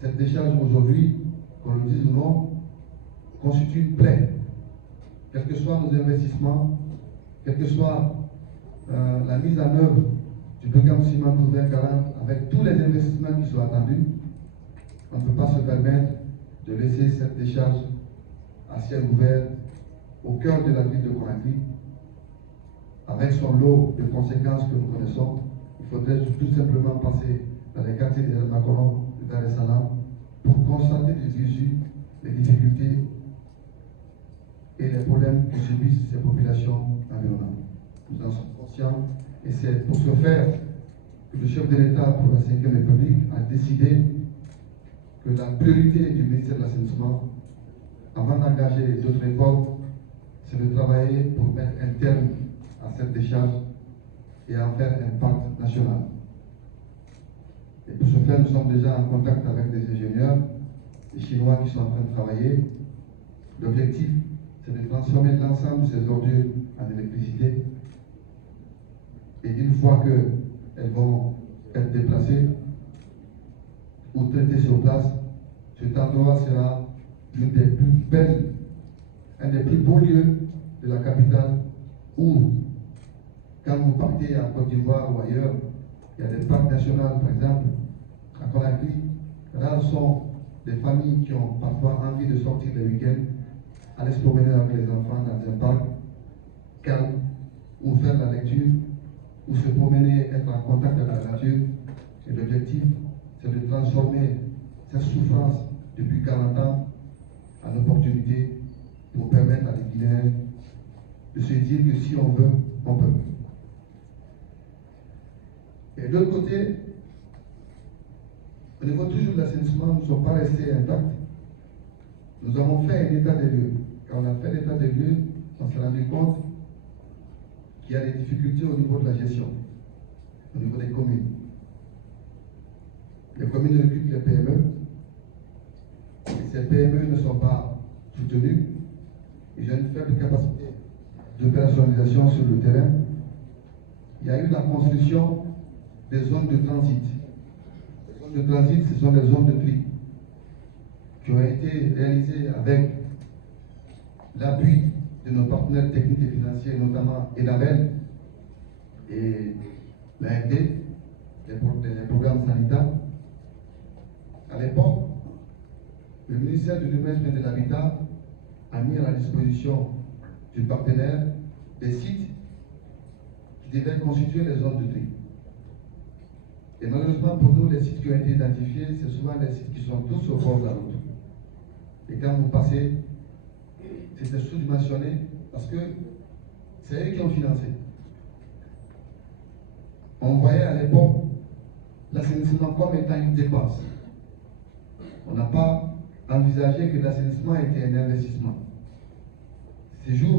cette décharge aujourd'hui, qu'on le dise ou non, constitue une plaie. Quels que soient nos investissements, quelle que soit la mise en œuvre du programme Ciment 2040, avec tous les investissements qui sont attendus, on ne peut pas se permettre de laisser cette décharge à ciel ouvert au cœur de la ville de Conakry, avec son lot de conséquences que nous connaissons. Il faudrait tout simplement passer dans les quartiers de Makolon, de Dar es Salaam, pour constater du visu les difficultés et les problèmes que subissent ces populations environnantes. Nous en sommes conscients et c'est pour ce faire que le chef de l'État pour la 5e République a décidé que la priorité du ministère de l'Assainissement, avant d'engager d'autres réformes, c'est de travailler pour mettre un terme à cette décharge et en faire un pacte national. Et pour ce faire, nous sommes déjà en contact avec des ingénieurs, des Chinois qui sont en train de travailler. L'objectif, c'est de transformer l'ensemble de ces ordures en électricité. Et une fois qu'elles vont être déplacées ou traitées sur place, cet endroit sera l'une des plus belles, un des plus beaux lieux de la capitale où, quand vous partez en Côte d'Ivoire ou ailleurs, il y a des parcs nationaux, par exemple, à Conakry, rares sont des familles qui ont parfois envie de sortir le week-end, aller se promener avec les enfants dans un parc calme, ou faire la lecture, ou se promener, être en contact avec la nature. Et l'objectif, c'est de transformer cette souffrance depuis 40 ans en opportunité pour permettre à les Guinéens de se dire que si on veut, on peut. Et de l'autre côté, au niveau toujours de l'assainissement, nous ne sommes pas restés intacts. Nous avons fait un état des lieux. Quand on a fait l'état des lieux, on s'est rendu compte qu'il y a des difficultés au niveau de la gestion, au niveau des communes. Les communes recrutent les PME, et ces PME ne sont pas soutenues. Ils ont une faible capacité d'opérationnalisation sur le terrain. Il y a eu la construction des zones de transit. Les zones de transit, ce sont les zones de tri qui ont été réalisées avec l'appui de nos partenaires techniques et financiers, notamment ENABEL et l'AFD, les programmes sanitaires. À l'époque, le ministère de l'Urbanisme et de l'Habitat a mis à la disposition du partenaire des sites qui devaient constituer les zones de tri. Et malheureusement pour nous, les sites qui ont été identifiés, c'est souvent des sites qui sont tous au bord de la route. Et quand vous passez, c'était sous-dimensionné parce que c'est eux qui ont financé. On voyait à l'époque l'assainissement comme étant une dépense. On n'a pas envisagé que l'assainissement était un investissement. Ces jours